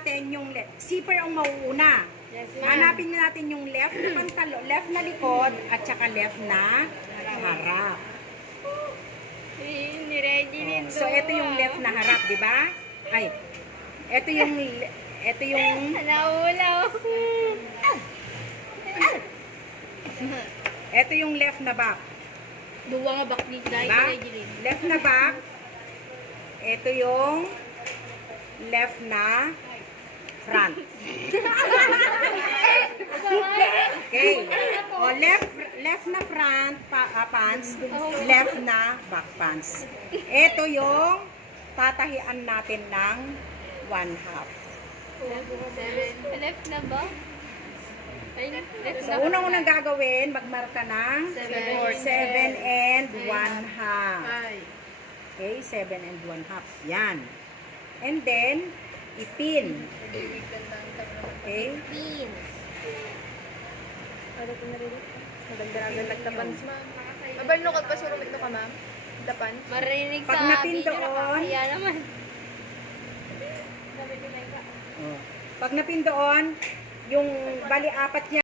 natin yung left. Zipper ang mauuna. Yes, ma'am. Hanapin natin yung left na pantalo, left na likod, at saka left na harap. Ni-ready din So, ito yung left na harap, di ba? Ay, ito yung Naulaw. ito yung left na back. Duwa nga back ni Dai. Diba? Left na back. Ito yung left na front. Okay. O, left na front pants, left na back pants. Ito yung tatahian natin ng 1/2. Left na ba? Ay, left So, na. unang-unang gagawin, magmarka ng 7 and 1/2. Okay, 7 and 1/2. Yan. And then, ipin. Okay. Pin. Ano ko na rin? Madagdaragan nagtapans, ma'am. Mabarnukot pa surumit no ka, ma'am? Tapan? Marinig Pag sa napin video, doon, nakakahiya naman. Pag napin doon, yung bali apat niya,